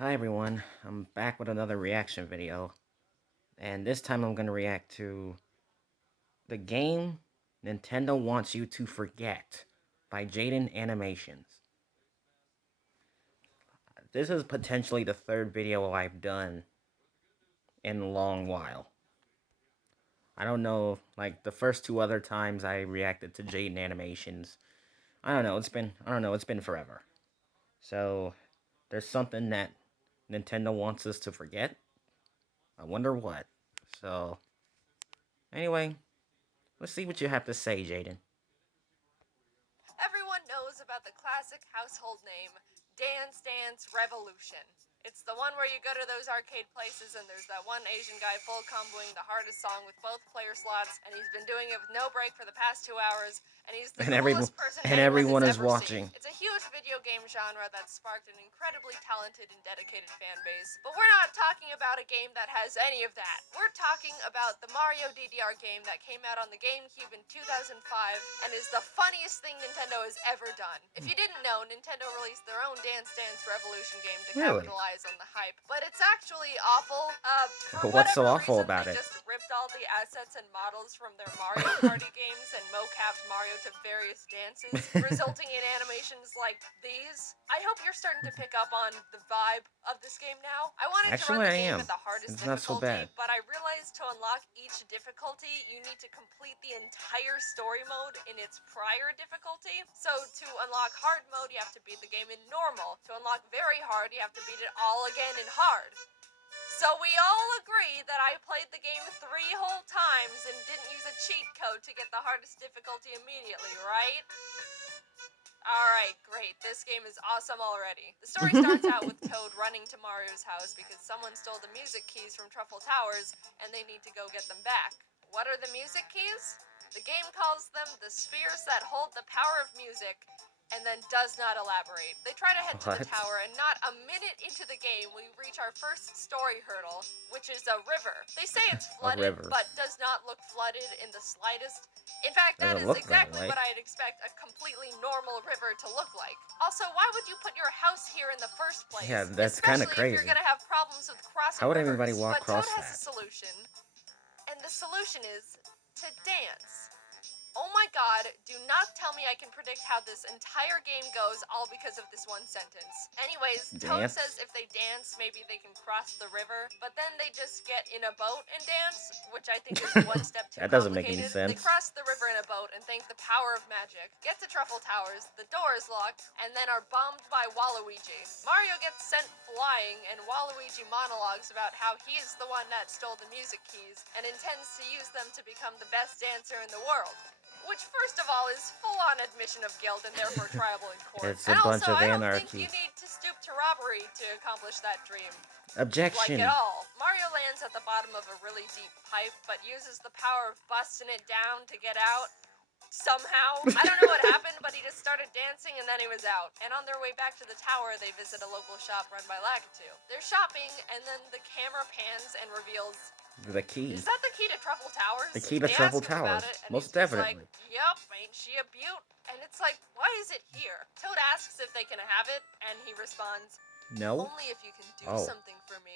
Hi everyone, I'm back with another reaction video, and this time I'm going to react to the game Nintendo Wants You to Forget by Jaiden Animations. This is potentially the third video I've done in a long while. I don't know, like the first two other times I reacted to Jaiden Animations, it's been forever. So, there's something that Nintendo wants us to forget. I wonder what. So, anyway, let's see what you have to say, Jaiden. Everyone knows about the classic household name, Dance Dance Revolution. It's the one where you go to those arcade places and there's that one Asian guy full comboing the hardest song with both player slots, and he's been doing it with no break for the past 2 hours, and he's the and coolest person anyone everyone has is ever seen. watching. It's a huge video game genre that's sparked an incredibly talented and dedicated fan base. But we're not talking about a game that has any of that. We're talking about the Mario DDR game that came out on the GameCube in 2005 and is the funniest thing Nintendo has ever done. If you didn't know, Nintendo released their own Dance Dance Revolution game to Really? capitalize on the hype, but it's actually awful. For What's so whatever awful reason, about they it? just ripped all the assets and models from their Mario Party games and mocapped Mario to various dances, resulting in animations like these. I hope you're starting to pick up on the vibe of this game now. I wanted to run Actually, the I game am. at the hardest It's not so difficulty, bad. but I realized to unlock each difficulty, you need to complete the entire story mode in its prior difficulty. So to unlock hard mode, you have to beat the game in normal. To unlock very hard, you have to beat it all again in hard. So we all agree that I played the game 3 whole times and didn't use a cheat code to get the hardest difficulty immediately, right? Alright, great. This game is awesome already. The story starts out with Toad running to Mario's house because someone stole the music keys from Truffle Towers and they need to go get them back. What are the music keys? The game calls them the spheres that hold the power of music, and then does not elaborate. They try to head to the tower, and not a minute into the game, we reach our first story hurdle, which is a river. They say it's flooded, but does not look flooded in the slightest. In fact, that is exactly what I'd expect a completely normal river to look like. Also, why would you put your house here in the first place? Yeah, that's kind of crazy. Especially if you're gonna have problems with crossing How would rivers. anybody walk across But Toad has a solution, and the solution is to dance. Oh my god, do not tell me I can predict how this entire game goes all because of this one sentence. Anyways, Toad says if they dance, maybe they can cross the river, but then they just get in a boat and dance, which I think is one step too That doesn't make any complicated. sense. They cross the river in a boat and thank the power of magic, get to Truffle Towers, the door is locked, and then are bombed by Waluigi. Mario gets sent flying, and Waluigi monologues about how he is the one that stole the music keys and intends to use them to become the best dancer in the world. Which, first of all, is full-on admission of guilt and therefore triable in court. It's a bunch of I don't anarchy. think you need to stoop to robbery to accomplish that dream. Objection. Like at all. Mario lands at the bottom of a really deep pipe, but uses the power of busting it down to get out. Somehow. I don't know what happened, but he just started dancing and then he was out. And on their way back to the tower, they visit a local shop run by Lakitu. They're shopping, and then the camera pans and reveals the key. Is that the key to Truffle Towers? The key to Truffle Towers. Most definitely. Like, yep, ain't she a beaut? And it's like, why is it here? Toad asks if they can have it, and he responds, no. Only if you can do something for me.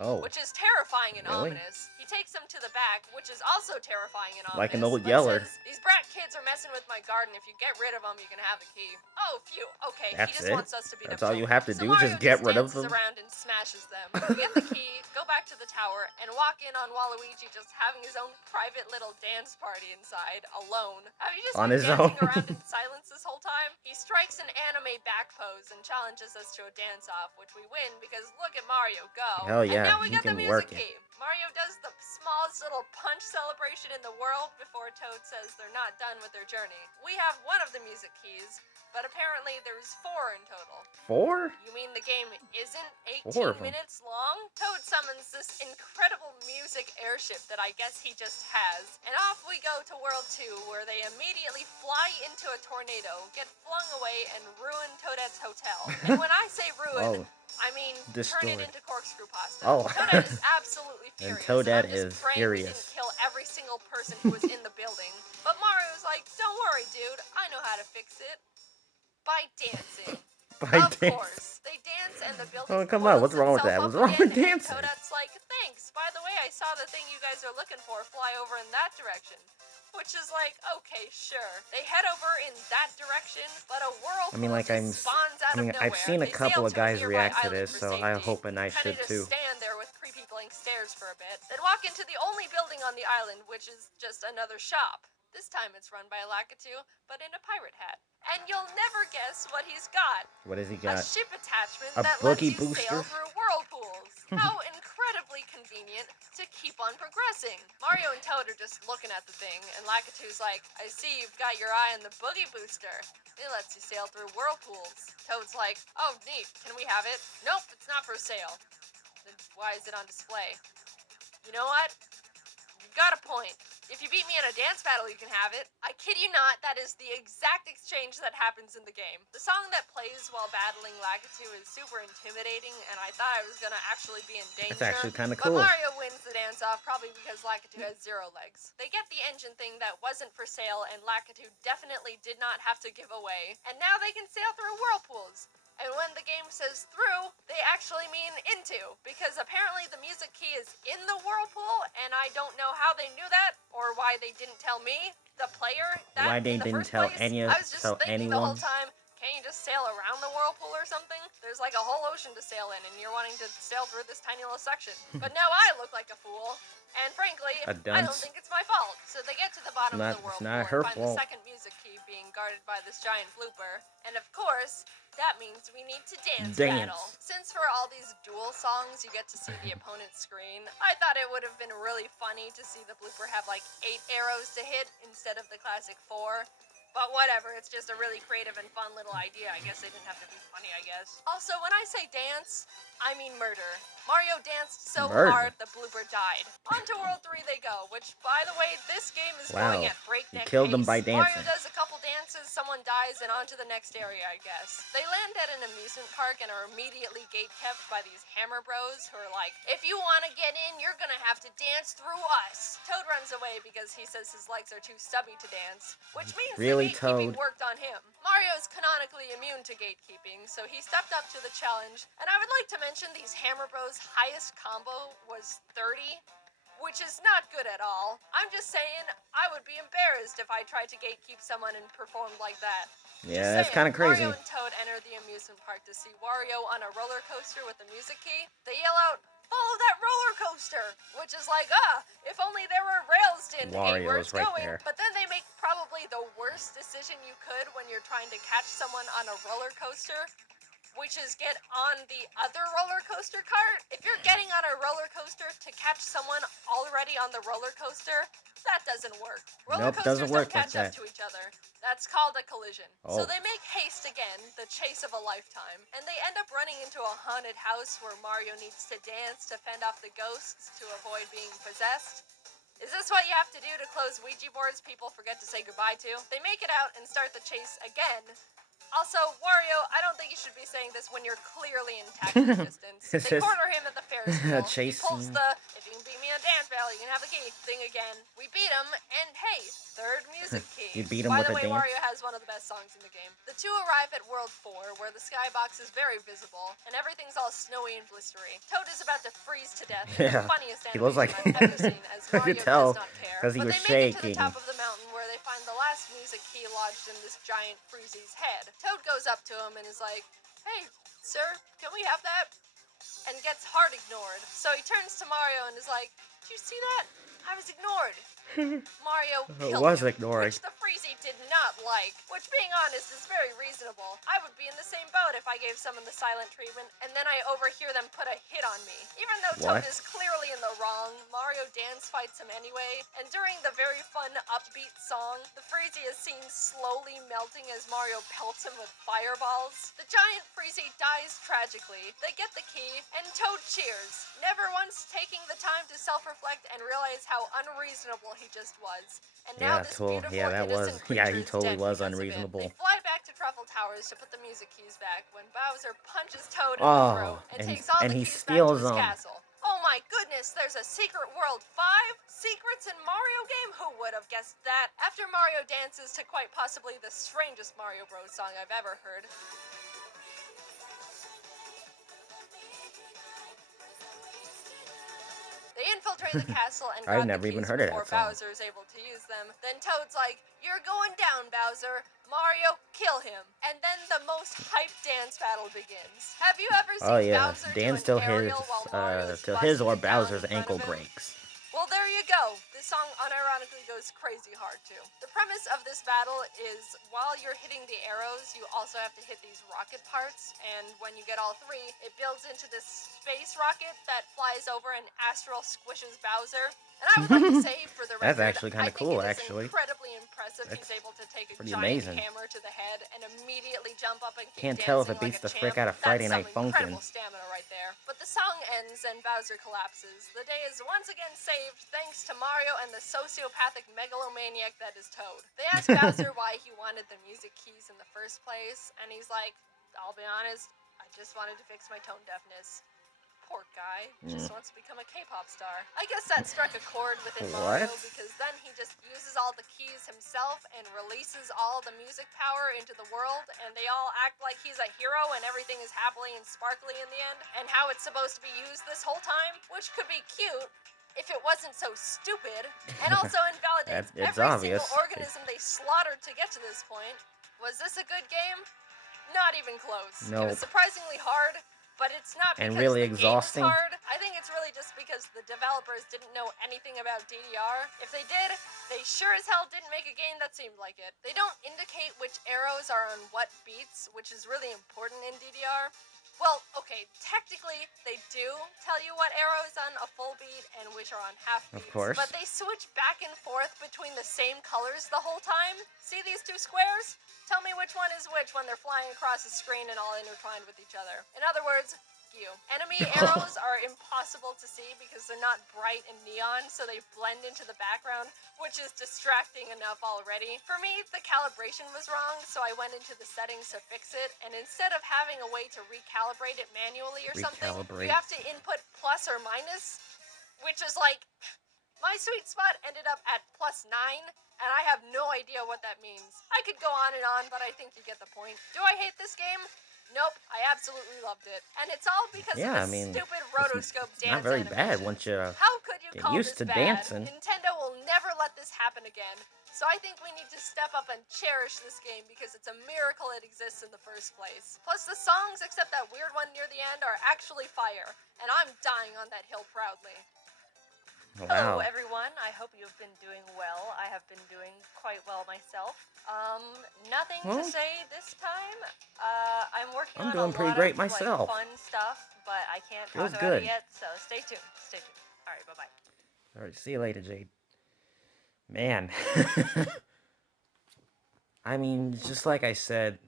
Which is terrifying and ominous. He takes them to the back, which is also terrifying and ominous. Like an old yeller. Says, these brat kids are messing with my garden. If you get rid of them, you can have the key. Oh, phew. Okay, That's he just wants us to be That's all you have to do, just get rid of them. Around and smashes them. We get the key, go back to the tower, and walk in on Waluigi just having his own private little dance party inside, alone. Have you just been dancing around in silence this whole time? He strikes an anime back pose and challenges us to a dance-off, which we win because look at Mario go. Hell yeah, and now we he got the can music work key. Mario does the smallest little punch celebration in the world before Toad says they're not done with their journey. We have one of the music keys, but apparently there's 4 in total. 4? You mean the game isn't 18 minutes long? Toad summons this incredible music airship that I guess he just has, and off we go to World 2, where they immediately fly into a tornado, get flung away, and ruin Toadette's hotel. And when I say ruin, I mean, turn it into corkscrew pasta. Toadette is absolutely furious. And Toadette is furious. Didn't kill every single person who was in the building. But Mario's like, don't worry, dude. I know how to fix it. By dancing. Of course. They dance and the building Oh, come on. coils What's wrong with itself that? up What's wrong with again, and dancing? Toadette's like, thanks, by the way, I saw the thing you guys are looking for fly over in that direction. Which is like, okay, sure. They head over in that direction, but a I mean, whirlpool like just spawns out of I've nowhere. seen a They sail couple of to a guys nearby react to island this, for so I safety. hope and I Kind of should just too. stand there with creepy blank stares for a bit, then walk into the only building on the island, which is just another shop. This time it's run by a Lakitu, but in a pirate hat. And you'll never guess what he's got. What has he A got? ship attachment A that lets boogie you sail booster? through whirlpools. How incredibly convenient to keep on progressing. Mario and Toad are just looking at the thing, and Lakitu's like, I see you've got your eye on the boogie booster. It lets you sail through whirlpools. Toad's like, oh neat, can we have it? Nope, it's not for sale. Then why is it on display? You know what? You've got a point. If you beat me in a dance battle, you can have it. I kid you not, that is the exact exchange that happens in the game. The song that plays while battling Lakitu is super intimidating, and I thought I was gonna actually be in danger. That's actually kind of But cool. Mario wins the dance off, probably because Lakitu has 0 legs. They get the engine thing that wasn't for sale, and Lakitu definitely did not have to give away. And now they can sail through whirlpools. And when the game says through, they actually mean into, because apparently the music key is in the whirlpool, and I don't know how they knew that, or why they didn't tell me, the player, that Why they in the didn't first tell place. any I was just thinking the whole anyone? time, can't you just sail around the whirlpool or something? There's like a whole ocean to sail in, and you're wanting to sail through this tiny little section. But now I look like a fool. And frankly, A I don't dunce? think it's my fault. So they get to the bottom of the It's whirlpool not and her find fault. the second music key being guarded by this giant blooper. And of course, that means we need to dance battle. Since for all these duel songs you get to see the opponent's screen, I thought it would have been really funny to see the blooper have like 8 arrows to hit instead of the classic 4. But whatever, it's just a really creative and fun little idea. I guess they didn't have to be funny, I guess. Also, when I say dance, I mean murder. Mario danced so hard the blooper died. On to World 3 they go, which, by the way, this game is going at breakneck killed pace. them by dancing. Mario does a couple dances, someone dies, and on to the next area, I guess. They land at an amusement park and are immediately gate-kept by these hammer bros who are like, if you want to get in, you're gonna have to dance through us. Toad runs away because he says his legs are too stubby to dance, which means Really, the gatekeeping Toad? worked on him. Mario's canonically immune to gatekeeping, so he stepped up to the challenge, and I would like to mention these hammer bros' highest combo was 30, which is not good at all. I'm just saying, I would be embarrassed if I tried to gatekeep someone and performed like that. Yeah, that's kind of crazy. Mario and Toad enter the amusement park to see Wario on a roller coaster with a music key. They yell out, follow that roller coaster! Which is like, if only there were rails to indicate where it's going. there. But then they make probably the worst decision you could when you're trying to catch someone on a roller coaster, which is get on the other roller coaster cart. If you're getting on a roller coaster to catch someone already on the roller coaster, that doesn't work. Roller coasters don't catch up to each other. That's called a collision. So they make haste again, the chase of a lifetime, and they end up running into a haunted house where Mario needs to dance to fend off the ghosts to avoid being possessed. Is this what you have to do to close Ouija boards people forget to say goodbye to? They make it out and start the chase again. Also, Wario, I don't think you should be saying this when you're clearly in tactical distance. They corner him at the Ferris wheel. He pulls the, if you can beat me in a dance battle, you can have the key thing again. We beat him, and hey, third music key. You beat him By with the a way, dance? Wario has one of the best songs in the game. The two arrive at World 4, where the skybox is very visible, and everything's all snowy and blistery. Toad is about to freeze to death in the funniest he was animation like, I've ever seen, as I Mario could tell, does not care. because he But was they make it to the shaking. top of the mountain, where they find the last music key lodged in this giant Freezy's head. Toad goes up to him and is like, hey, sir, can we have that? And gets hard ignored. So he turns to Mario and is like, did you see that? I was ignored. Mario killed him, ignoring. which the Freezy did not like. Which, being honest, is very reasonable. I would be in the same boat if I gave someone the silent treatment, and then I overhear them put a hit on me. Even though Toad is clearly in the wrong, Mario dance fights him anyway, and during the very fun, upbeat song, the Freezy is seen slowly melting as Mario pelts him with fireballs. The giant Freezy dies tragically. They get the key, and Toad cheers, never once taking the time to self-reflect and realize how unreasonable he just was. And now this beautiful, innocent creature he is totally dead was because of it. unreasonable. They fly back to Truffle Towers to put the music keys back when Bowser punches Toad in the throat and takes all the keys back to his castle. Oh my goodness, there's a Secret World 5? Secrets in Mario game? Who would have guessed that? After Mario dances to quite possibly the strangest Mario Bros. Song I've ever heard. infiltrate the castle and I've grab the never even keys heard of before that song. Bowser is able to use them. Then Toad's like, "You're going down, Bowser. Mario, kill him." And then the most hype dance battle begins. Have you ever Oh seen yeah, Bowser do dance an aerial while Mario's till his busting or it down Bowser's in front ankle of him? breaks. Well, there you go. This song unironically goes crazy hard too. The premise of this battle is while you're hitting the arrows, you also have to hit these rocket parts, and when you get all three, it builds into this space rocket that flies over and astral squishes Bowser. And I would like to say, for the That's record, actually kind I of think cool. it is Actually, incredibly impressive that's he's able to take a pretty giant amazing. hammer to the head and immediately jump up and keep Can't tell if dancing it like beats a the champ. frick out of That's Friday some Night Funkin'. incredible stamina right there. But the song ends and Bowser collapses. The day is once again saved thanks to Mario and the sociopathic megalomaniac that is Toad. They ask Bowser why he wanted the music keys in the first place, and he's like, "I'll be honest, I just wanted to fix my tone deafness." Poor guy, just wants to become a K-pop star. I guess that struck a chord within Mario What? because then he just uses all the keys himself and releases all the music power into the world, and they all act like he's a hero and everything is happily and sparkly in the end, and how it's supposed to be used this whole time, which could be cute if it wasn't so stupid, and also invalidates It's every single obvious. organism they slaughtered to get to this point. Was this a good game? Not even close. It was Nope. surprisingly hard, but it's not And because really the game is exhausting. hard. I think it's really just because the developers didn't know anything about DDR. If they did, they sure as hell didn't make a game that seemed like it. They don't indicate which arrows are on what beats, which is really important in DDR. Well, okay, technically they do tell you what arrow is on a full beat and which are on half Of beats, course. but they switch back and forth between the same colors the whole time. See these two squares? Tell me which one is which when they're flying across the screen and all intertwined with each other. In other words, you. Enemy arrows are impossible to see because they're not bright and neon, so they blend into the background, which is distracting enough already. For me, the calibration was wrong, so I went into the settings to fix it, and instead of having a way to recalibrate it manually or something, you have to input plus or minus, which is like, my sweet spot ended up at +9, and I have no idea what that means. I could go on and on, but I think you get the point. Do I hate this game? Nope, I absolutely loved it. And it's all because of Yeah, the I mean, stupid it's rotoscope not dance very bad animations. once you How could you get call used this to bad? dancing. Nintendo will never let this happen again. So I think we need to step up and cherish this game because it's a miracle it exists in the first place. Plus the songs, except that weird one near the end, are actually fire. And I'm dying on that hill proudly. Hello, Wow. everyone. I hope you've been doing well. I have been doing quite well myself. Nothing to Well, say this time. I'm working I'm on a doing pretty lot of great myself. fun stuff, but I can't talk Feels about it good. yet. So stay tuned. Stay tuned. All right. Bye bye. All right, see you later, Jade. Man. I mean, just like I said,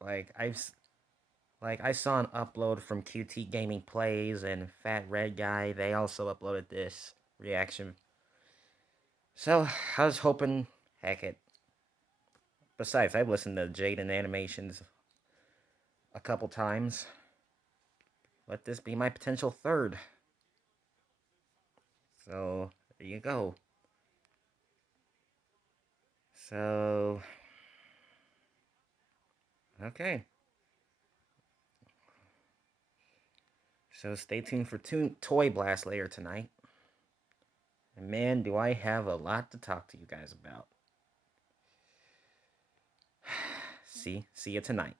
like I saw an upload from QT Gaming Plays and Fat Red Guy. They also uploaded this reaction. So I was hoping, heck it. Besides, I've listened to Jaiden Animations a couple times. Let this be my potential third. So there you go. So okay. So stay tuned for Toy Blast later tonight. And man, do I have a lot to talk to you guys about. See you tonight.